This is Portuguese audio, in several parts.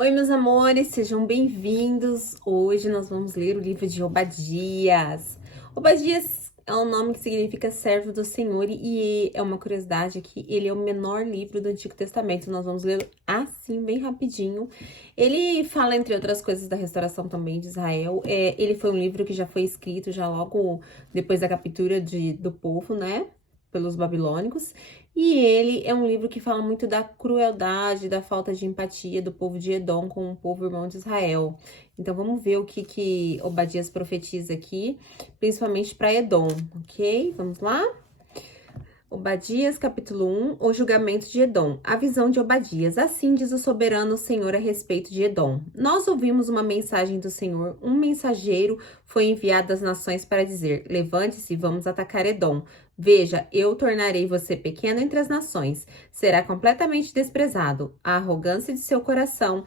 Oi, meus amores, sejam bem-vindos. Hoje nós vamos ler o livro de Obadias. Obadias é um nome que significa servo do Senhor e é uma curiosidade que ele é o menor livro do Antigo Testamento. Nós vamos ler assim, bem rapidinho. Ele fala, entre outras coisas, da restauração também de Israel. Ele foi um livro que já foi escrito já logo depois da captura do povo, né? Pelos babilônicos. E ele é um livro que fala muito da crueldade, da falta de empatia do povo de Edom com o povo irmão de Israel. Então vamos ver o que Obadias profetiza aqui, principalmente para Edom, ok? Vamos lá? Obadias, capítulo 1, o julgamento de Edom. A visão de Obadias. Assim diz o soberano Senhor a respeito de Edom. Nós ouvimos uma mensagem do Senhor. Um mensageiro foi enviado das nações para dizer: levante-se e vamos atacar Edom. Veja, eu tornarei você pequeno entre as nações. Será completamente desprezado. A arrogância de seu coração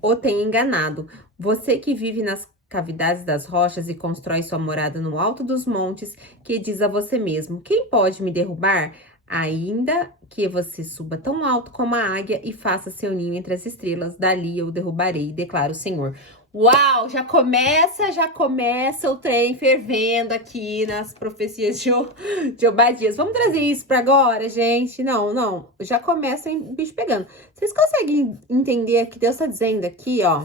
o tem enganado. Você que vive nas cavidades das rochas e constrói sua morada no alto dos montes, que diz a você mesmo: quem pode me derrubar? Ainda que você suba tão alto como a águia e faça seu ninho entre as estrelas, dali eu o derrubarei, declara o Senhor. Uau, já começa o trem fervendo aqui nas profecias de Obadias. Vamos trazer isso para agora, gente? Não, já começa o bicho pegando. Vocês conseguem entender o que Deus está dizendo aqui, ó?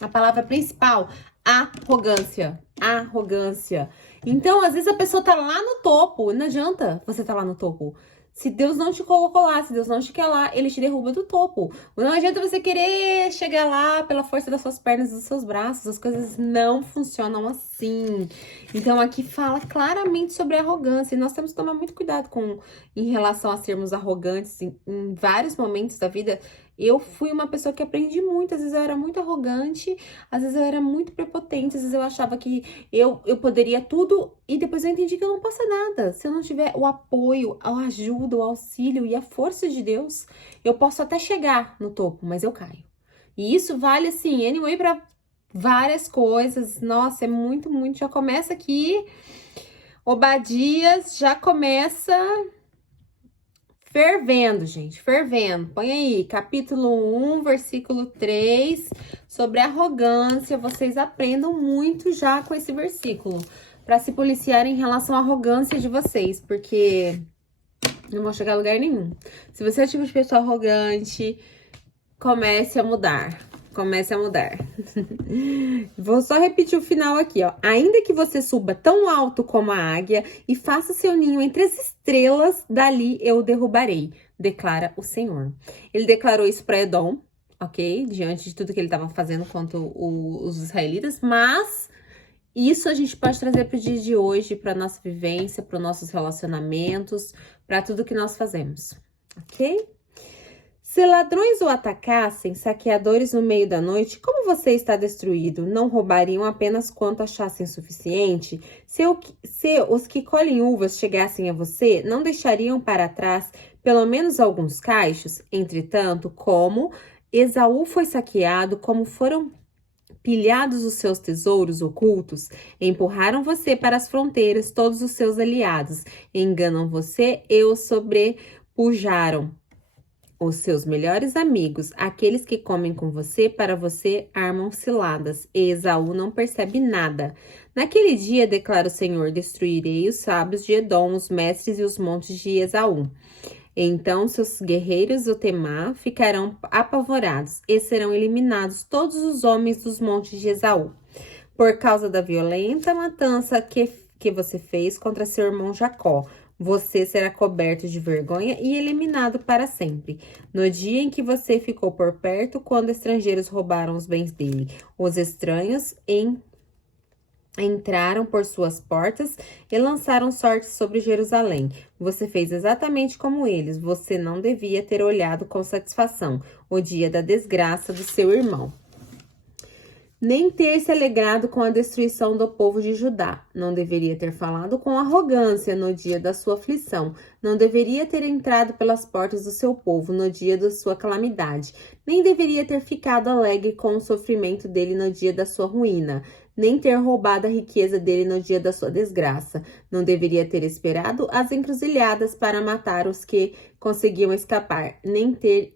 A palavra principal, arrogância. Arrogância. Então, às vezes a pessoa tá lá no topo. Não adianta você tá lá no topo. Se Deus não te colocou lá, se Deus não te quer lá, ele te derruba do topo. Não adianta você querer chegar lá pela força das suas pernas e dos seus braços. As coisas não funcionam assim. Então, aqui fala claramente sobre arrogância. E nós temos que tomar muito cuidado em relação a sermos arrogantes em vários momentos da vida. Eu fui uma pessoa que aprendi muito, às vezes eu era muito arrogante, às vezes eu era muito prepotente, às vezes eu achava que eu poderia tudo e depois eu entendi que eu não posso nada. Se eu não tiver o apoio, a ajuda, o auxílio e a força de Deus, eu posso até chegar no topo, mas eu caio. E isso vale assim, anyway, para várias coisas. Nossa, é muito, já começa aqui. Obadias já começa fervendo, gente, fervendo. Põe aí, capítulo 1, versículo 3, sobre arrogância. Vocês aprendam muito já com esse versículo, para se policiar em relação à arrogância de vocês, porque não vão chegar a lugar nenhum. Se você é o tipo de pessoa arrogante, comece a mudar. Comece a mudar. Vou só repetir o final aqui, ó. Ainda que você suba tão alto como a águia e faça seu ninho entre as estrelas, dali eu o derrubarei, declara o Senhor. Ele declarou isso para Edom, ok? Diante de tudo que ele estava fazendo contra os israelitas, mas isso a gente pode trazer para o dia de hoje, para nossa vivência, para os nossos relacionamentos, para tudo que nós fazemos, ok? Se ladrões o atacassem, saqueadores no meio da noite, como você está destruído? Não roubariam apenas quanto achassem suficiente? Se os que colhem uvas chegassem a você, não deixariam para trás pelo menos alguns cachos? Entretanto, como Esaú foi saqueado, como foram pilhados os seus tesouros ocultos, empurraram você para as fronteiras, todos os seus aliados enganam você e o sobrepujaram. Os seus melhores amigos, aqueles que comem com você, para você armam ciladas, e Esaú não percebe nada. Naquele dia, declara o Senhor, destruirei os sábios de Edom, os mestres e os montes de Esaú. Então seus guerreiros do Temá ficarão apavorados, e serão eliminados todos os homens dos montes de Esaú, por causa da violenta matança que você fez contra seu irmão Jacó. Você será coberto de vergonha e eliminado para sempre. No dia em que você ficou por perto, quando estrangeiros roubaram os bens dele, os estranhos entraram por suas portas e lançaram sorte sobre Jerusalém. Você fez exatamente como eles. Você não devia ter olhado com satisfação o dia da desgraça do seu irmão, nem ter se alegrado com a destruição do povo de Judá. Não deveria ter falado com arrogância no dia da sua aflição. Não deveria ter entrado pelas portas do seu povo no dia da sua calamidade. Nem deveria ter ficado alegre com o sofrimento dele no dia da sua ruína. Nem ter roubado a riqueza dele no dia da sua desgraça. Não deveria ter esperado as encruzilhadas para matar os que conseguiam escapar. Nem ter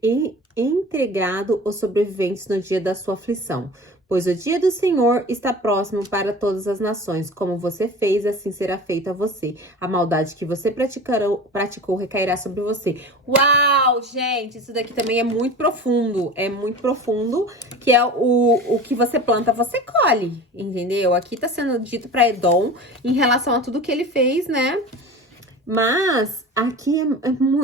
entregado os sobreviventes no dia da sua aflição. Pois o dia do Senhor está próximo para todas as nações. Como você fez, assim será feito a você. A maldade que você praticou recairá sobre você. Uau, gente, isso daqui também é muito profundo. É muito profundo, que é o que você planta, você colhe, entendeu? Aqui tá sendo dito para Edom em relação a tudo que ele fez, né? Mas aqui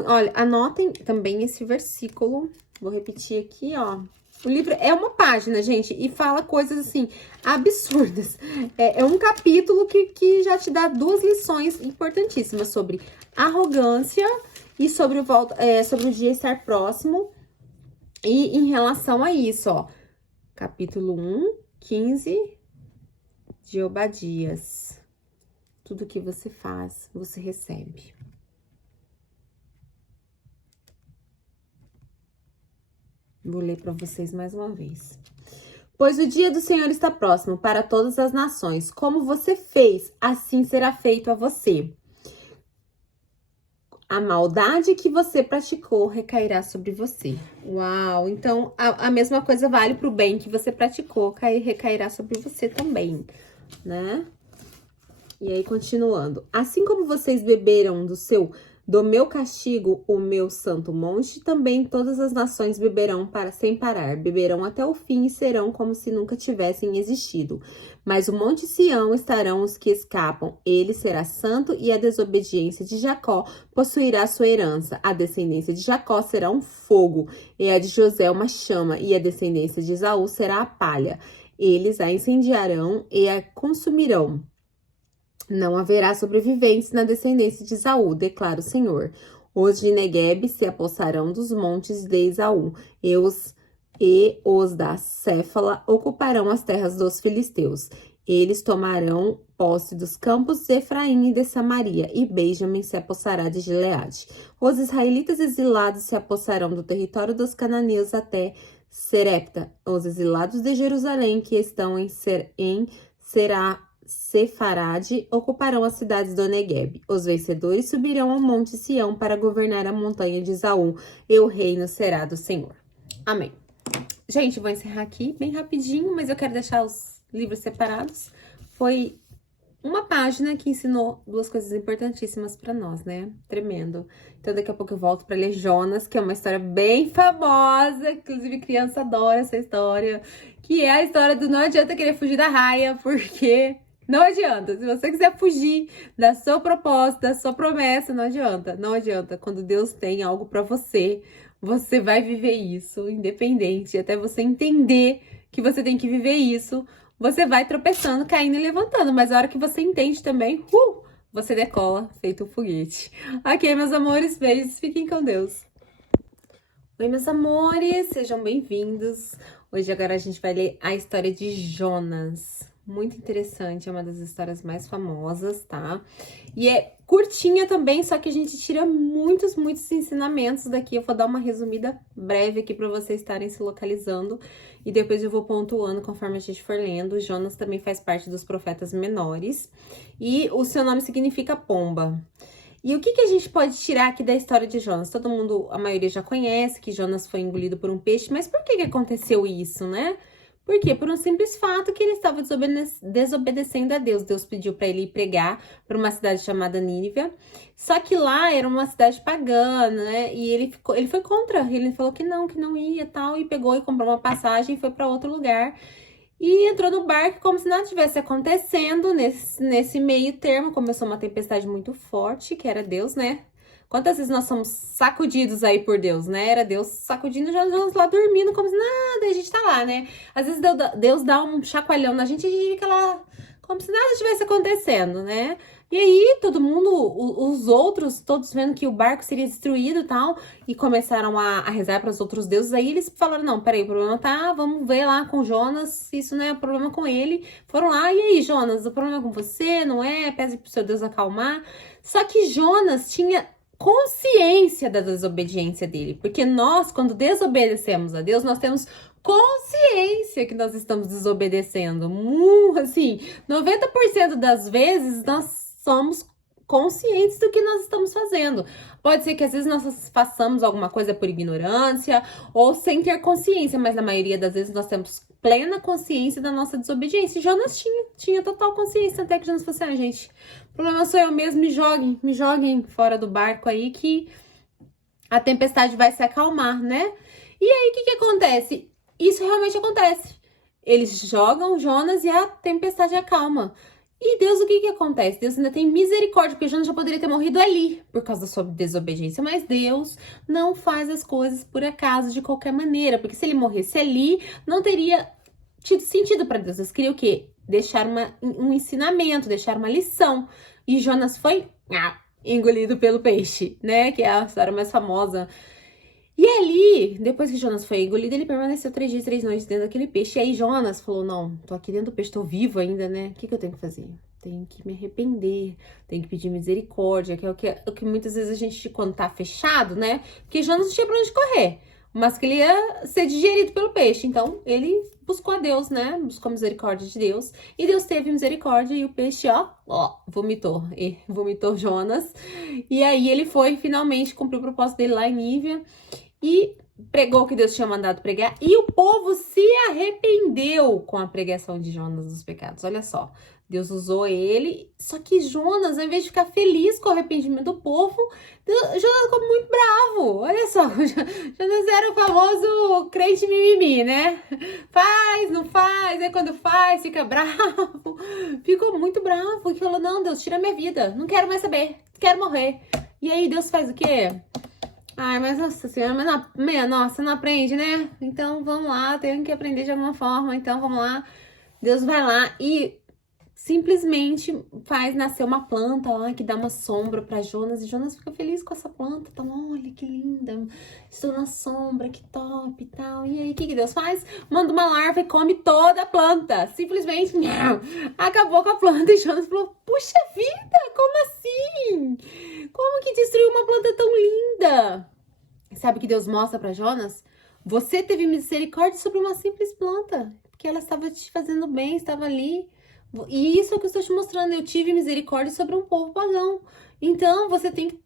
olha, anotem também esse versículo. Vou repetir aqui, ó. O livro é uma página, gente, e fala coisas assim, absurdas. É um capítulo que já te dá 2 lições importantíssimas sobre arrogância e sobre o dia estar próximo. E em relação a isso, ó, capítulo 1, 15 de Obadias. Tudo que você faz, você recebe. Vou ler para vocês mais uma vez. Pois o dia do Senhor está próximo para todas as nações. Como você fez, assim será feito a você. A maldade que você praticou recairá sobre você. Uau! Então, a mesma coisa vale para o bem que você praticou, recairá sobre você também, né? E aí, continuando. Assim como vocês beberam do meu castigo, o meu santo monte, também todas as nações beberão sem parar. Beberão até o fim e serão como se nunca tivessem existido. Mas o monte Sião estarão os que escapam. Ele será santo e a desobediência de Jacó possuirá sua herança. A descendência de Jacó será um fogo, e a de José uma chama, e a descendência de Esaú será a palha. Eles a incendiarão e a consumirão. Não haverá sobreviventes na descendência de Esaú, declara o Senhor. Os de Neguebe se apossarão dos montes de Esaú, e os da Céfala ocuparão as terras dos filisteus. Eles tomarão posse dos campos de Efraim e de Samaria, e Benjamim se apossará de Gileade. Os israelitas exilados se apossarão do território dos cananeus até Serepta. Os exilados de Jerusalém, que estão em Sefarade, ocuparão as cidades do Neguebe. Os vencedores subirão ao monte Sião para governar a montanha de Esaú, e o reino será do Senhor. Amém. Gente, vou encerrar aqui bem rapidinho, mas eu quero deixar os livros separados. Foi uma página que ensinou 2 coisas importantíssimas para nós, né? Tremendo. Então, daqui a pouco eu volto para ler Jonas, que é uma história bem famosa, inclusive criança adora essa história, que é a história do não adianta querer fugir da raia, porque não adianta. Se você quiser fugir da sua proposta, da sua promessa, não adianta. Não adianta. Quando Deus tem algo para você, você vai viver isso, independente, até você entender que você tem que viver isso. Você vai tropeçando, caindo e levantando, mas a hora que você entende também, você decola, feito um foguete. Ok, meus amores, beijos, fiquem com Deus. Oi, meus amores, sejam bem-vindos. Hoje agora a gente vai ler a história de Jonas. Muito interessante, é uma das histórias mais famosas, tá? E é curtinha também, só que a gente tira muitos ensinamentos daqui. Eu vou dar uma resumida breve aqui para vocês estarem se localizando. E depois eu vou pontuando conforme a gente for lendo. Jonas também faz parte dos profetas menores. E o seu nome significa pomba. E o que a gente pode tirar aqui da história de Jonas? Todo mundo, a maioria já conhece que Jonas foi engolido por um peixe. Mas por que aconteceu isso, né? Por quê? Por um simples fato que ele estava desobedecendo a Deus. Deus pediu para ele ir pregar para uma cidade chamada Nínive. Só que lá era uma cidade pagã, né? E ele foi contra. Ele falou que não ia e tal. E pegou e comprou uma passagem e foi para outro lugar. E entrou no barco como se nada tivesse acontecendo. Nesse meio termo começou uma tempestade muito forte, que era Deus, né? Quantas vezes nós somos sacudidos aí por Deus, né? Era Deus sacudindo, já nós lá dormindo, como se nada, a gente tá lá, né? Às vezes Deus dá um chacoalhão na gente e a gente fica lá, como se nada estivesse acontecendo, né? E aí, todo mundo, os outros, todos vendo que o barco seria destruído e tal, e começaram a rezar para os outros deuses. Aí eles falaram, não, peraí, o problema tá, vamos ver lá com Jonas, isso não é problema com ele. Foram lá, e aí, Jonas, o problema é com você, não é? Pede pro seu Deus acalmar. Só que Jonas tinha consciência da desobediência dele, porque nós, quando desobedecemos a Deus, nós temos consciência que nós estamos desobedecendo. Assim, 90% das vezes nós somos conscientes do que nós estamos fazendo. Pode ser que às vezes nós façamos alguma coisa por ignorância ou sem ter consciência, mas na maioria das vezes nós temos plena consciência da nossa desobediência. Jonas tinha total consciência, até que Jonas falou assim, gente, o problema sou eu mesmo, me joguem fora do barco aí que a tempestade vai se acalmar, né? E aí, o que acontece? Isso realmente acontece. Eles jogam Jonas e a tempestade acalma. E Deus, o que acontece? Deus ainda tem misericórdia, porque Jonas já poderia ter morrido ali por causa da sua desobediência. Mas Deus não faz as coisas por acaso, de qualquer maneira. Porque se ele morresse ali, não teria tido sentido para Deus. Deus queria o quê? Deixar um ensinamento, deixar uma lição. E Jonas foi engolido pelo peixe, né? Que é a história mais famosa. E ali, depois que Jonas foi engolido, ele permaneceu 3 dias e 3 noites dentro daquele peixe. E aí Jonas falou, não, tô aqui dentro do peixe, tô vivo ainda, né? O que eu tenho que fazer? Tenho que me arrepender, tenho que pedir misericórdia, que é o que muitas vezes a gente, quando tá fechado, né? Porque Jonas não tinha pra onde correr, mas que ele ia ser digerido pelo peixe. Então, ele buscou a Deus, né? Buscou a misericórdia de Deus. E Deus teve misericórdia e o peixe, vomitou. E vomitou Jonas. E aí, ele foi, finalmente, cumpriu o propósito dele lá em Nínive. E pregou o que Deus tinha mandado pregar. E o povo se arrependeu com a pregação de Jonas dos pecados. Olha só. Deus usou ele. Só que Jonas, ao invés de ficar feliz com o arrependimento do povo, Jonas ficou muito bravo. Olha só. Jonas era o famoso crente mimimi, né? Faz, não faz. Aí quando faz, fica bravo. Ficou muito bravo. E falou, não, Deus, tira minha vida. Não quero mais saber. Quero morrer. E aí Deus faz o quê? Ai, mas nossa senhora, nossa, não aprende, né? Então, vamos lá, tenho que aprender de alguma forma. Então, vamos lá. Deus vai lá e simplesmente faz nascer uma planta lá que dá uma sombra para Jonas. E Jonas fica feliz com essa planta. Tá, olha que linda, estou na sombra, que top e tal. E aí, o que Deus faz? Manda uma larva e come toda a planta. Simplesmente, acabou com a planta. E Jonas falou, puxa vida, como assim? Como que destruiu uma planta tão linda? Sabe o que Deus mostra para Jonas? Você teve misericórdia sobre uma simples planta, porque ela estava te fazendo bem, estava ali. E isso é o que eu estou te mostrando. Eu tive misericórdia sobre um povo pagão. Então,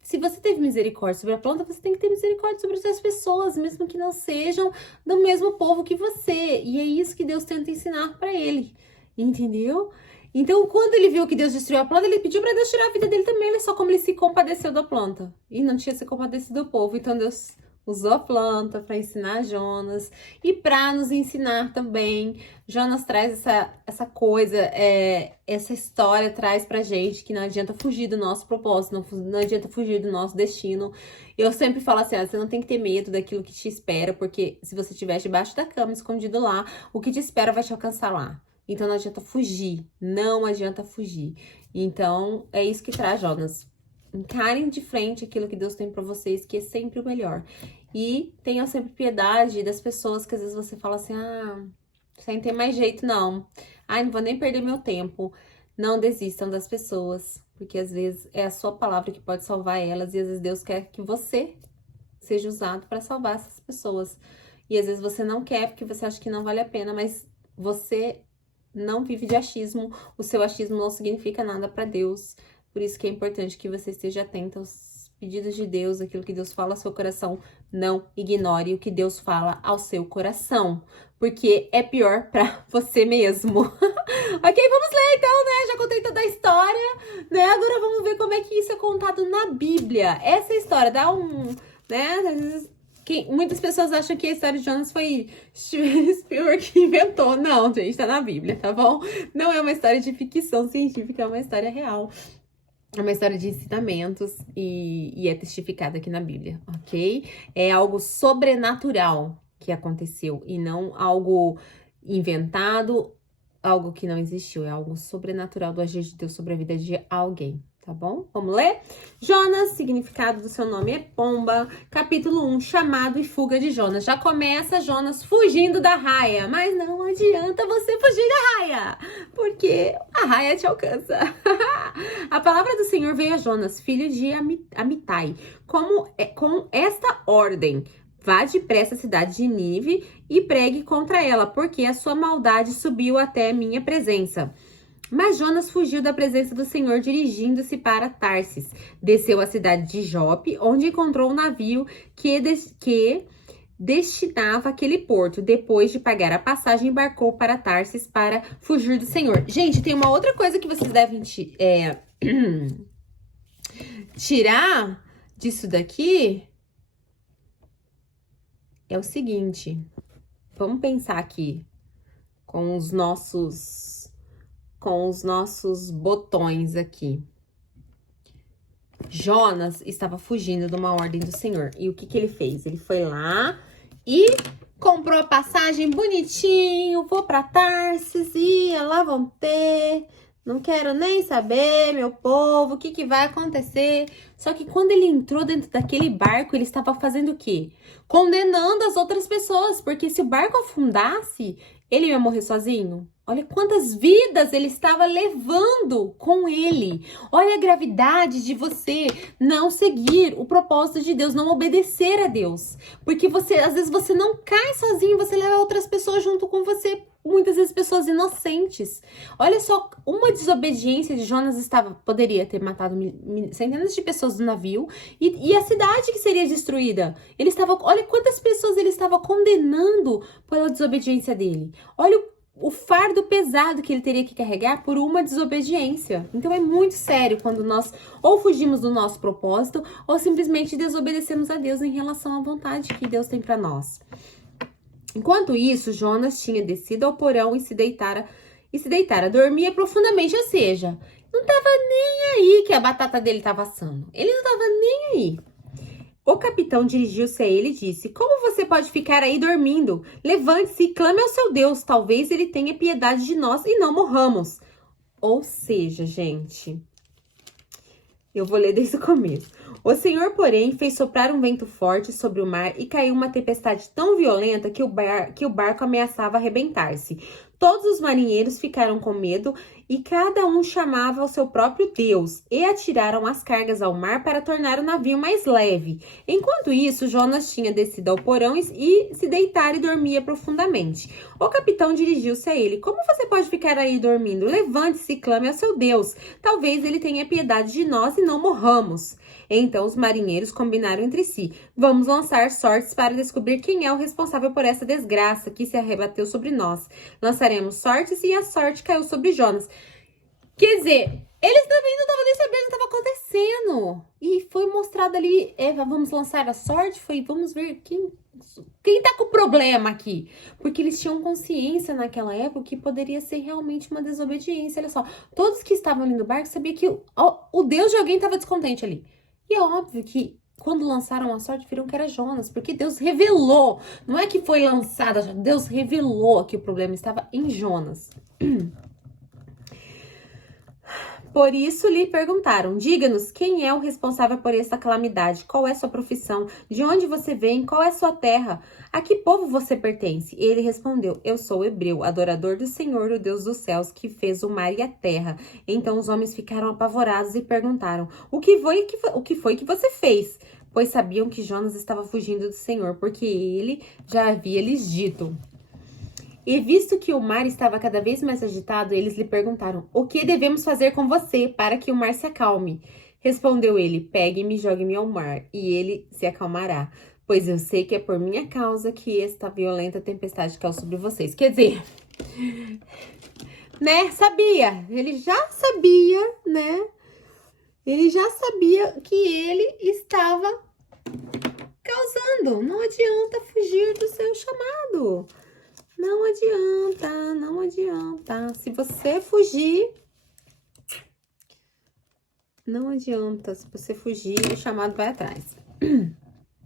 se você teve misericórdia sobre a planta, você tem que ter misericórdia sobre as pessoas, mesmo que não sejam do mesmo povo que você. E é isso que Deus tenta ensinar para ele. Entendeu? Então, quando ele viu que Deus destruiu a planta, ele pediu para Deus tirar a vida dele também. Olha só como ele se compadeceu da planta. E não tinha se compadecido do povo. Então, Deus usou a planta para ensinar Jonas e para nos ensinar também. Jonas traz essa coisa, essa história traz pra gente que não adianta fugir do nosso propósito, não adianta fugir do nosso destino. Eu sempre falo assim, você não tem que ter medo daquilo que te espera, porque se você estiver debaixo da cama, escondido lá, o que te espera vai te alcançar lá. Então não adianta fugir, não adianta fugir. Então é isso que traz Jonas. Encarem de frente aquilo que Deus tem pra vocês, que é sempre o melhor. E tenham sempre piedade das pessoas que às vezes você fala assim, sem ter mais jeito não. Não vou nem perder meu tempo. Não desistam das pessoas, porque às vezes é a sua palavra que pode salvar elas e às vezes Deus quer que você seja usado para salvar essas pessoas. E às vezes você não quer porque você acha que não vale a pena, mas você não vive de achismo. O seu achismo não significa nada para Deus. Por isso que é importante que você esteja atento aos pedidos de Deus, aquilo que Deus fala ao seu coração. Não ignore o que Deus fala ao seu coração, porque é pior para você mesmo. Ok, vamos ler então, né? Já contei toda a história, né? Agora vamos ver como é que isso é contado na Bíblia. Essa história dá né? Muitas pessoas acham que a história de Jonas foi Spielberg que inventou. Não, gente, tá na Bíblia, tá bom? Não é uma história de ficção científica, é uma história real. É uma história de ensinamentos e é testificada aqui na Bíblia, ok? É algo sobrenatural que aconteceu e não algo inventado, algo que não existiu. É algo sobrenatural do agir de Deus sobre a vida de alguém, tá bom? Vamos ler? Jonas, significado do seu nome é pomba. Capítulo 1, chamado e fuga de Jonas. Já começa Jonas fugindo da raia, mas não adianta você fugir da raia, porque a raia te alcança. A palavra do Senhor veio a Jonas, filho de Amitai, com esta ordem: vá depressa à cidade de Nínive e pregue contra ela, porque a sua maldade subiu até minha presença. Mas Jonas fugiu da presença do Senhor, dirigindo-se para Tarsis. Desceu à cidade de Jope, onde encontrou um navio que destinava aquele porto. Depois de pagar a passagem, embarcou para Tarsis para fugir do Senhor. Gente, tem uma outra coisa que vocês devem tirar disso daqui. É o seguinte, vamos pensar aqui com os nossos botões aqui. Jonas estava fugindo de uma ordem do Senhor. E o que que ele fez? Ele foi lá e comprou a passagem bonitinho. Vou para Tarsis e lá vão ter. Não quero nem saber, meu povo, o que que vai acontecer. Só que quando ele entrou dentro daquele barco, ele estava fazendo o quê? Condenando as outras pessoas. Porque se o barco afundasse, ele ia morrer sozinho. Olha quantas vidas ele estava levando com ele. Olha a gravidade de você não seguir o propósito de Deus, não obedecer a Deus. Porque às vezes você não cai sozinho, você leva outras pessoas junto com você. Muitas vezes pessoas inocentes. Olha só, uma desobediência de Jonas poderia ter matado centenas de pessoas do navio e a cidade que seria destruída. Olha quantas pessoas ele estava condenando pela desobediência dele. Olha o fardo pesado que ele teria que carregar por uma desobediência. Então é muito sério quando nós ou fugimos do nosso propósito ou simplesmente desobedecemos a Deus em relação à vontade que Deus tem para nós. Enquanto isso, Jonas tinha descido ao porão e se deitara, dormia profundamente, ou seja, não estava nem aí que a batata dele estava assando. Ele não estava nem aí. O capitão dirigiu-se a ele e disse: como você pode ficar aí dormindo? Levante-se e clame ao seu Deus, talvez ele tenha piedade de nós e não morramos. Ou seja, gente, eu vou ler desde o começo. O Senhor, porém, fez soprar um vento forte sobre o mar e caiu uma tempestade tão violenta que o barco ameaçava arrebentar-se. Todos os marinheiros ficaram com medo e cada um chamava ao seu próprio Deus e atiraram as cargas ao mar para tornar o navio mais leve. Enquanto isso, Jonas tinha descido ao porão e se deitara e dormia profundamente. O capitão dirigiu-se a ele: como você pode ficar aí dormindo? Levante-se e clame ao seu Deus. Talvez ele tenha piedade de nós e não morramos. Então os marinheiros combinaram entre si: vamos lançar sortes para descobrir quem é o responsável por essa desgraça que se arrebateu sobre nós. Lançaremos sortes e a sorte caiu sobre Jonas. Quer dizer, eles também não estavam nem sabendo o que estava acontecendo. E foi mostrado ali, vamos lançar a sorte, vamos ver quem tá com problema aqui. Porque eles tinham consciência naquela época que poderia ser realmente uma desobediência. Olha só, todos que estavam ali no barco sabiam que o Deus de alguém estava descontente ali. E é óbvio que quando lançaram a sorte, viram que era Jonas, porque Deus revelou. Não é que foi lançada, Deus revelou que o problema estava em Jonas. Por isso lhe perguntaram: diga-nos, quem é o responsável por essa calamidade? Qual é sua profissão? De onde você vem? Qual é sua terra? A que povo você pertence? Ele respondeu: eu sou hebreu, adorador do Senhor, o Deus dos céus, que fez o mar e a terra. Então os homens ficaram apavorados e perguntaram: o que foi que você fez? Pois sabiam que Jonas estava fugindo do Senhor, porque ele já havia lhes dito. E visto que o mar estava cada vez mais agitado, eles lhe perguntaram: o que devemos fazer com você para que o mar se acalme? Respondeu ele: pegue-me e jogue-me ao mar, e ele se acalmará. Pois eu sei que é por minha causa que esta violenta tempestade caiu sobre vocês. Quer dizer, né? Sabia. Ele já sabia, né? Ele já sabia que ele estava causando. Não adianta fugir do seu chamado. Não adianta, não adianta. Se você fugir, não adianta. Se você fugir, o chamado vai atrás.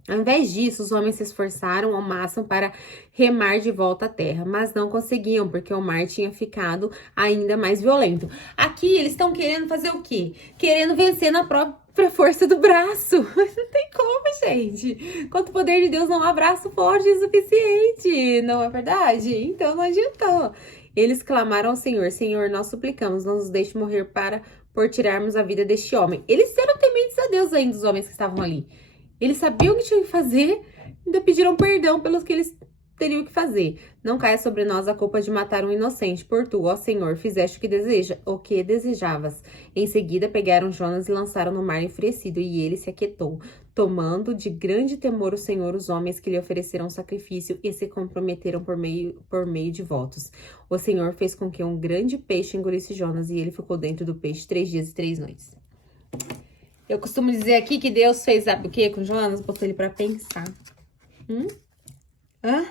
Ao invés disso, os homens se esforçaram ao máximo para remar de volta à terra, mas não conseguiam, porque o mar tinha ficado ainda mais violento. Aqui, eles estão querendo fazer o quê? Querendo vencer na própria força do braço. Não tem como, gente. Quanto o poder de Deus não há braço forte o suficiente, não é verdade? Então não adiantou. Eles clamaram ao Senhor: Senhor, nós suplicamos, não nos deixe morrer por tirarmos a vida deste homem. Eles eram tementes a Deus ainda, os homens que estavam ali. Eles sabiam o que tinham que fazer, ainda pediram perdão pelos que eles teria o que fazer. Não caia sobre nós a culpa de matar um inocente, por tu, ó Senhor, fizeste o que desejavas. Em seguida, pegaram Jonas e lançaram no mar enfurecido, e ele se aquietou, tomando de grande temor o Senhor os homens que lhe ofereceram sacrifício e se comprometeram por meio de votos. O Senhor fez com que um grande peixe engolisse Jonas, e ele ficou dentro do peixe 3 dias e 3 noites. Eu costumo dizer aqui que Deus fez, sabe o que com Jonas? Botou ele pra pensar. Hã?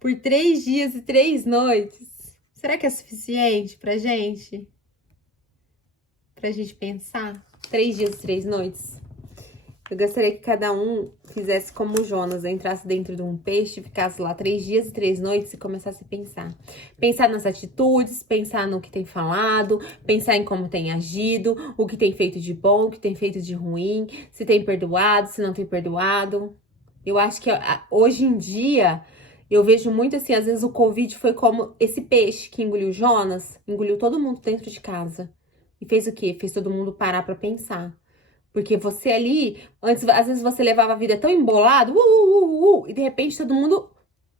Por 3 dias e 3 noites. Será que é suficiente pra gente? Pra gente pensar? 3 dias e 3 noites. Eu gostaria que cada um fizesse como Jonas, entrasse dentro de um peixe, ficasse lá 3 dias e 3 noites e começasse a pensar. Pensar nas atitudes, pensar no que tem falado, pensar em como tem agido, o que tem feito de bom, o que tem feito de ruim, se tem perdoado, se não tem perdoado. Eu acho que hoje em dia, eu vejo muito assim, às vezes o Covid foi como esse peixe que engoliu Jonas, engoliu todo mundo dentro de casa. E fez o quê? Fez todo mundo parar pra pensar. Porque você ali, antes, às vezes você levava a vida tão embolado, e de repente todo mundo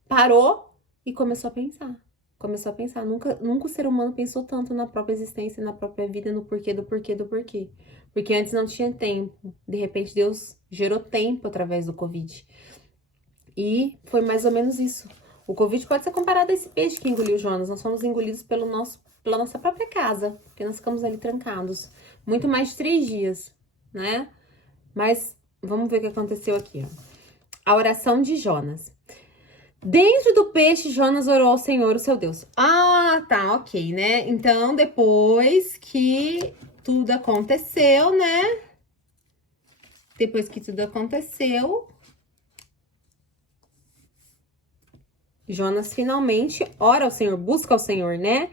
parou e começou a pensar. Começou a pensar. Nunca o ser humano pensou tanto na própria existência, na própria vida, no porquê do porquê do porquê. Porque antes não tinha tempo. De repente Deus gerou tempo através do Covid. E foi mais ou menos isso. O Covid pode ser comparado a esse peixe que engoliu Jonas. Nós fomos engolidos pela nossa própria casa, porque nós ficamos ali trancados. Muito mais de 3 dias, né? Mas vamos ver o que aconteceu aqui, ó. A oração de Jonas. Dentro do peixe, Jonas orou ao Senhor, o seu Deus. Ah, tá, ok, né? Então, depois que tudo aconteceu, né? Depois que tudo aconteceu, Jonas finalmente ora ao Senhor, busca ao Senhor, né?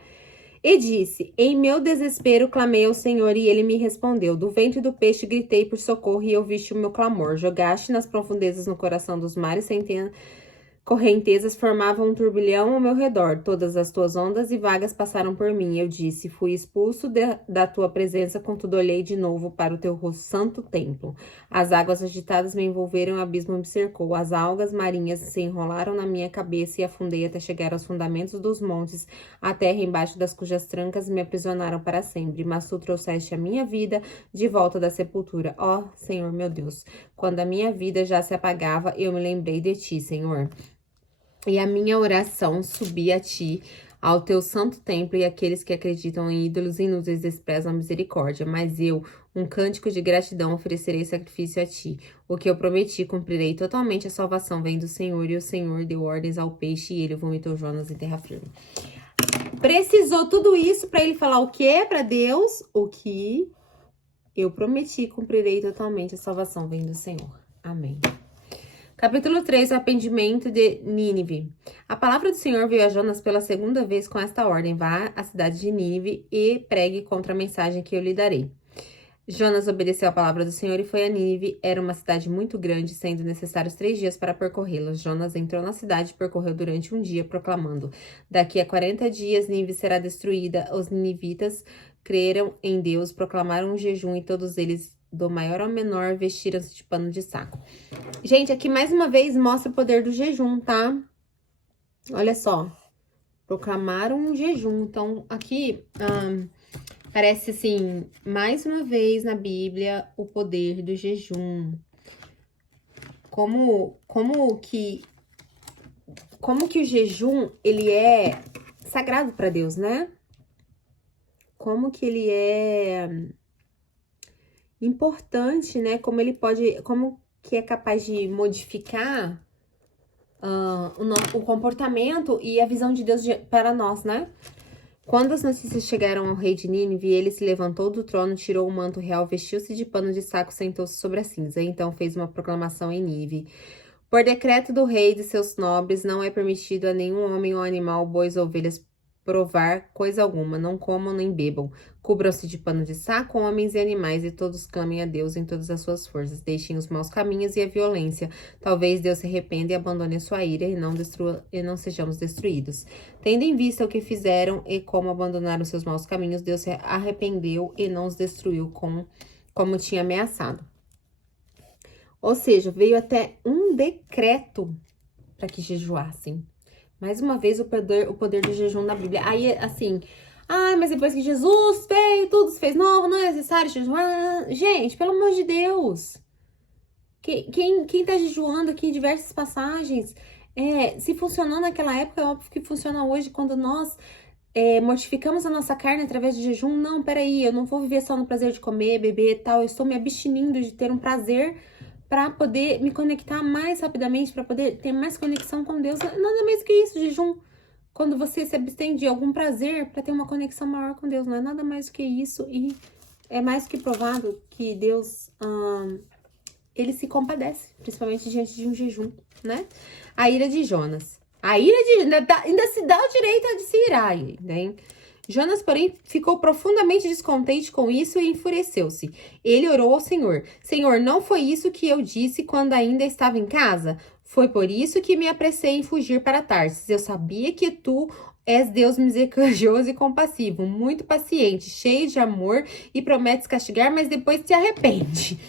E disse: Em meu desespero clamei ao Senhor e ele me respondeu. Do ventre do peixe gritei por socorro e ouviste o meu clamor. Jogaste nas profundezas no coração dos mares correntezas formavam um turbilhão ao meu redor. Todas as tuas ondas e vagas passaram por mim. Eu disse: Fui expulso da tua presença, contudo olhei de novo para o teu santo templo. As águas agitadas me envolveram, o abismo me cercou. As algas marinhas se enrolaram na minha cabeça e afundei até chegar aos fundamentos dos montes, a terra embaixo das cujas trancas me aprisionaram para sempre. Mas tu trouxeste a minha vida de volta da sepultura. Ó, Senhor meu Deus, quando a minha vida já se apagava, eu me lembrei de ti, Senhor. E a minha oração subia a ti, ao teu santo templo, e aqueles que acreditam em ídolos inúteis desprezam a misericórdia. Mas eu, um cântico de gratidão, oferecerei sacrifício a ti. O que eu prometi, cumprirei totalmente. A salvação vem do Senhor, e o Senhor deu ordens ao peixe, e ele vomitou Jonas em terra firme. Precisou tudo isso para ele falar o quê para Deus? O que eu prometi, cumprirei totalmente. A salvação vem do Senhor. Amém. Capítulo 3, o arrependimento de Nínive. A palavra do Senhor veio a Jonas pela segunda vez com esta ordem: vá à cidade de Nínive e pregue contra a mensagem que eu lhe darei. Jonas obedeceu à palavra do Senhor e foi a Nínive. Era uma cidade muito grande, sendo necessários 3 dias para percorrê-la. Jonas entrou na cidade e percorreu durante um dia, proclamando: daqui a 40 dias Nínive será destruída. Os ninivitas creram em Deus, proclamaram um jejum e todos eles, do maior ao menor, vestiram-se de pano de saco. Gente, aqui mais uma vez mostra o poder do jejum, tá? Olha só. Proclamaram um jejum. Então, aqui parece assim, mais uma vez na Bíblia, o poder do jejum. Como que o jejum, ele é sagrado para Deus, né? Como que ele é importante, né? Como que é capaz de modificar o comportamento e a visão de Deus para nós, né? Quando as notícias chegaram ao rei de Nínive, ele se levantou do trono, tirou o manto real, vestiu-se de pano de saco, sentou-se sobre a cinza. Então fez uma proclamação em Nínive: por decreto do rei e de seus nobres, não é permitido a nenhum homem ou animal, bois ou ovelhas, provar coisa alguma, não comam nem bebam. Cubram-se de pano de saco, homens e animais, e todos clamem a Deus em todas as suas forças. Deixem os maus caminhos e a violência. Talvez Deus se arrependa e abandone a sua ira e não sejamos destruídos. Tendo em vista o que fizeram e como abandonaram seus maus caminhos, Deus se arrependeu e não os destruiu como tinha ameaçado. Ou seja, veio até um decreto para que jejuassem. Mais uma vez, o poder do jejum na Bíblia. Aí, assim, mas depois que Jesus veio, tudo se fez novo, não é necessário jejuar. Gente, pelo amor de Deus. Quem tá jejuando aqui em diversas passagens, se funcionou naquela época, é óbvio que funciona hoje, quando nós mortificamos a nossa carne através de jejum. Não, peraí, eu não vou viver só no prazer de comer, beber e tal, eu estou me abstinindo de ter um prazer para poder me conectar mais rapidamente, para poder ter mais conexão com Deus. Nada mais que isso, jejum. Quando você se abstém de algum prazer para ter uma conexão maior com Deus, não é nada mais do que isso. E é mais do que provado que Deus, ele se compadece, principalmente diante de um jejum, né? A ira de Jonas. Ainda se dá o direito de se irar, né? Jonas, porém, ficou profundamente descontente com isso e enfureceu-se. Ele orou ao Senhor. Senhor, não foi isso que eu disse quando ainda estava em casa? Foi por isso que me apressei em fugir para Tarsis. Eu sabia que tu és Deus misericordioso e compassivo, muito paciente, cheio de amor e prometes castigar, mas depois se arrepende.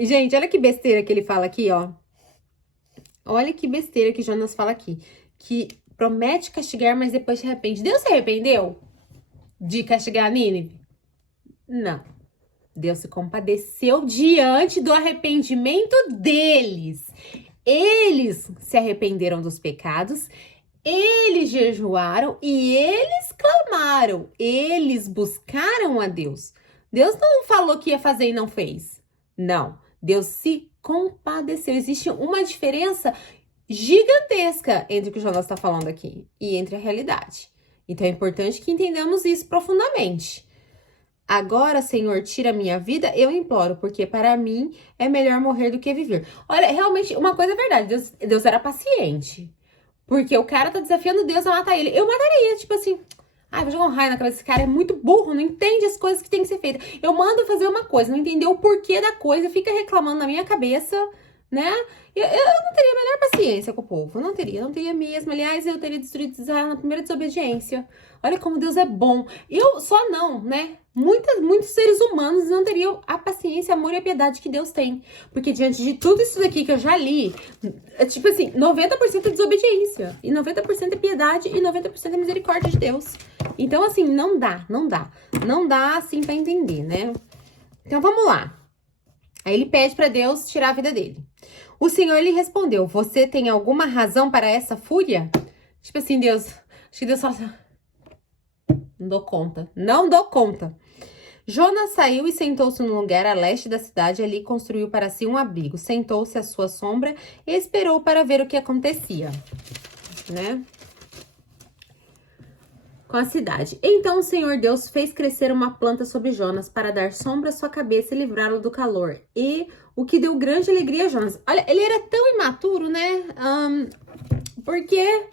Gente, olha que besteira que ele fala aqui, ó. Olha que besteira que Jonas fala aqui. Que promete castigar, mas depois se arrepende. Deus se arrependeu de castigar Nínive? Não. Deus se compadeceu diante do arrependimento deles. Eles se arrependeram dos pecados, eles jejuaram e eles clamaram. Eles buscaram a Deus. Deus não falou que ia fazer e não fez. Não. Deus se compadeceu. Existe uma diferença gigantesca entre o que o Jonas está falando aqui e entre a realidade. Então é importante que entendamos isso profundamente. Agora, Senhor, tira a minha vida, eu imploro, porque para mim é melhor morrer do que viver. Olha, realmente, uma coisa é verdade, Deus era paciente. Porque o cara tá desafiando Deus a matar ele. Eu mataria, tipo assim, vou jogar um raio na cabeça desse cara, é muito burro, não entende as coisas que tem que ser feitas. Eu mando fazer uma coisa, não entendeu o porquê da coisa, fica reclamando na minha cabeça, né? Eu não teria a menor paciência com o povo, não teria mesmo. Aliás, eu teria destruído Israel na primeira desobediência. Olha como Deus é bom. Eu só não, né? Muitos seres humanos não teriam a paciência, amor e a piedade que Deus tem. Porque diante de tudo isso daqui que eu já li, é tipo assim, 90% é desobediência, e 90% é piedade, e 90% é misericórdia de Deus. Então, assim, não dá assim pra entender, né? Então, vamos lá. Aí ele pede pra Deus tirar a vida dele. O Senhor lhe respondeu, você tem alguma razão para essa fúria? Tipo assim, Deus, acho que Deus fala assim, não dou conta. Jonas saiu e sentou-se num lugar a leste da cidade, ali construiu para si um abrigo, sentou-se à sua sombra e esperou para ver o que acontecia, né? Com a cidade. Então o Senhor Deus fez crescer uma planta sobre Jonas para dar sombra à sua cabeça e livrá-lo do calor. E o que deu grande alegria a Jonas. Olha, ele era tão imaturo, né? Porque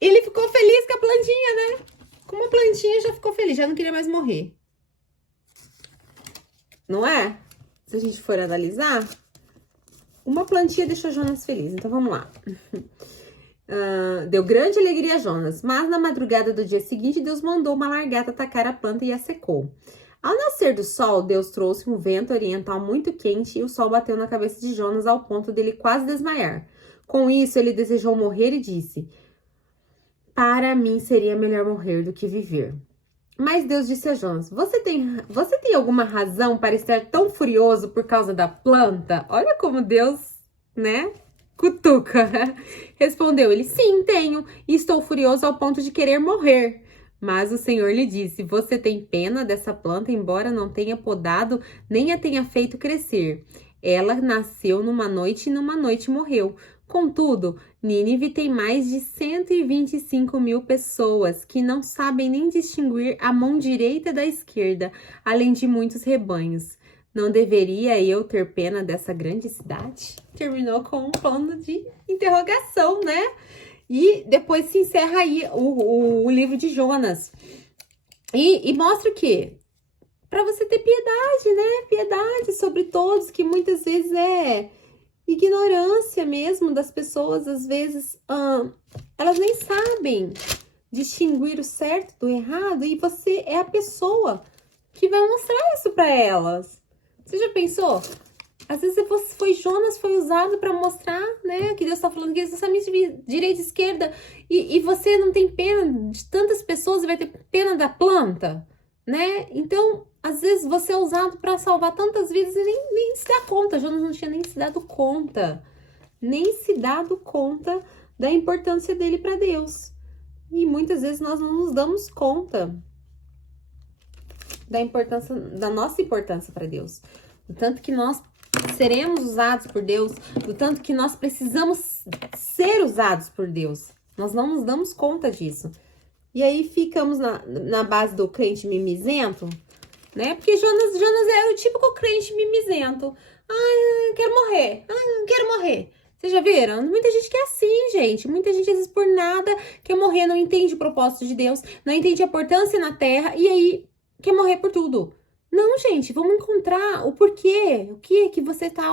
ele ficou feliz com a plantinha, né? Com uma plantinha já ficou feliz, já não queria mais morrer. Não é? Se a gente for analisar, uma plantinha deixou Jonas feliz. Então vamos lá. Deu grande alegria a Jonas, mas na madrugada do dia seguinte, Deus mandou uma lagarta atacar a planta e a secou. Ao nascer do sol, Deus trouxe um vento oriental muito quente e o sol bateu na cabeça de Jonas ao ponto dele quase desmaiar. Com isso, ele desejou morrer e disse, para mim seria melhor morrer do que viver. Mas Deus disse a Jonas, você tem alguma razão para estar tão furioso por causa da planta? Olha como Deus, né? Cutuca. Respondeu ele, sim, tenho, e estou furioso ao ponto de querer morrer. Mas o Senhor lhe disse, você tem pena dessa planta, embora não tenha podado, nem a tenha feito crescer. Ela nasceu numa noite e numa noite morreu. Contudo, Nínive tem mais de 125 mil pessoas que não sabem nem distinguir a mão direita da esquerda, além de muitos rebanhos. Não deveria eu ter pena dessa grande cidade? Terminou com um plano de interrogação, né? E depois se encerra aí o livro de Jonas. E mostra o quê? Para você ter piedade, né? Piedade sobre todos, que muitas vezes é ignorância mesmo das pessoas. Às vezes, elas nem sabem distinguir o certo do errado. E você é a pessoa que vai mostrar isso para elas. Você já pensou? Às vezes Jonas foi usado para mostrar, né, que Deus está falando que eles são de direita e esquerda, e você não tem pena de tantas pessoas e vai ter pena da planta, né? Então, às vezes você é usado para salvar tantas vidas e nem se dá conta. Jonas não tinha nem se dado conta, da importância dele para Deus. E muitas vezes nós não nos damos conta da nossa importância para Deus, do tanto que nós seremos usados por Deus, do tanto que nós precisamos ser usados por Deus. Nós não nos damos conta disso. E aí ficamos na base do crente mimizento, né? Porque Jonas é o típico crente mimizento. Ai, eu quero morrer. Ai, eu quero morrer. Vocês já viram? Muita gente que é assim, gente. Muita gente, às vezes, por nada, quer morrer, não entende o propósito de Deus, não entende a importância na terra, e aí quer morrer por tudo. Não, gente, vamos encontrar o porquê. O que você tá...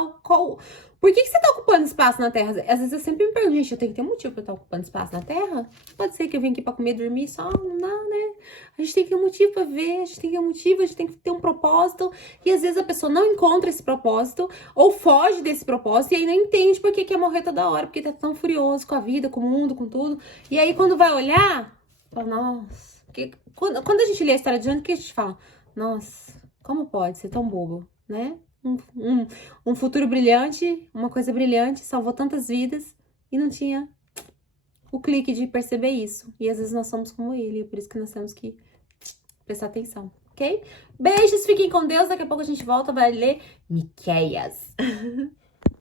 Por que você tá ocupando espaço na Terra? Às vezes eu sempre me pergunto, gente, eu tenho que ter um motivo pra estar ocupando espaço na Terra? Pode ser que eu vim aqui pra comer e dormir só? Não dá, né? A gente tem que ter um motivo pra ver, a gente tem que ter um motivo, a gente tem que ter um propósito. E às vezes a pessoa não encontra esse propósito, ou foge desse propósito, e aí não entende por que quer morrer toda hora, porque tá tão furioso com a vida, com o mundo, com tudo. E aí quando vai olhar, fala, nossa... Quando a gente lê a história de Jonas, o que a gente fala? Nossa, como pode ser tão bobo, né? Um futuro brilhante, uma coisa brilhante, salvou tantas vidas e não tinha o clique de perceber isso. E às vezes nós somos como ele, é por isso que nós temos que prestar atenção, ok? Beijos, fiquem com Deus, daqui a pouco a gente volta, vai ler Miqueias.